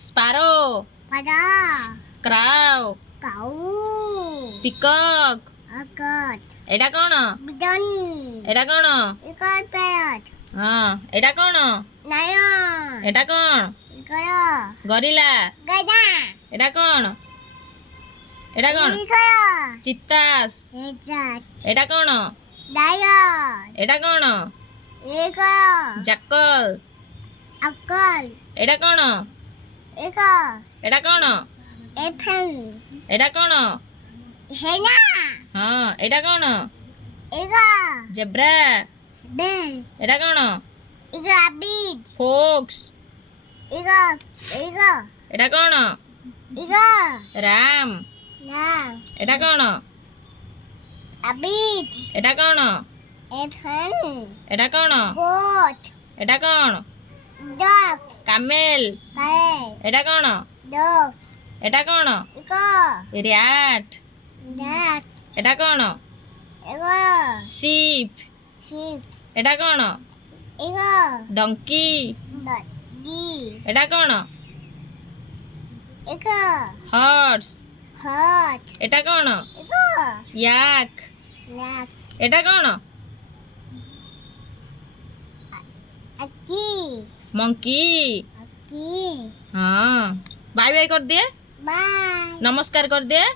স্পারো, pada, crow, kau, peacock. akad, এটা কোন? bidan, এটা কোন? ikat payat, হ্যাঁ, এটা কোন? naya, এটা কোন? ikaya, gorilla. gada, এটা কোন? এটা কোন? ikaya, চিত্তাস। ikat, এটা কোন? daya, এটা কোন? ikaya, জাকল। akal, এটা কোন? ika, এটা কোন? epen, এটা কোন? hena, হ্যাঁ, এটা কোন? ika, zebra. bel, এটা কোন? ika abid, folks. ika, ika, এটা কোন? ika, রাম। na, এটা কোন? abid, এটা কোন? epen, এটা কোন? goat, এটা কোন? duck, কামেল। kale, এটা কোন? dog, এটা কোন? ika, rat. duck, এটা কোন? ika, sheep. sheep, এটা কোন? ika, donkey. doggy, এটা কোন? ika, horse. hot, এটা কোন? ika, ইয়াক। yak, এটা কোন? aki, মঙ্কি। aki, হ্যাঁ, বাই বাই কর দিয়ে, bye, নমস্কার কর দিয়ে।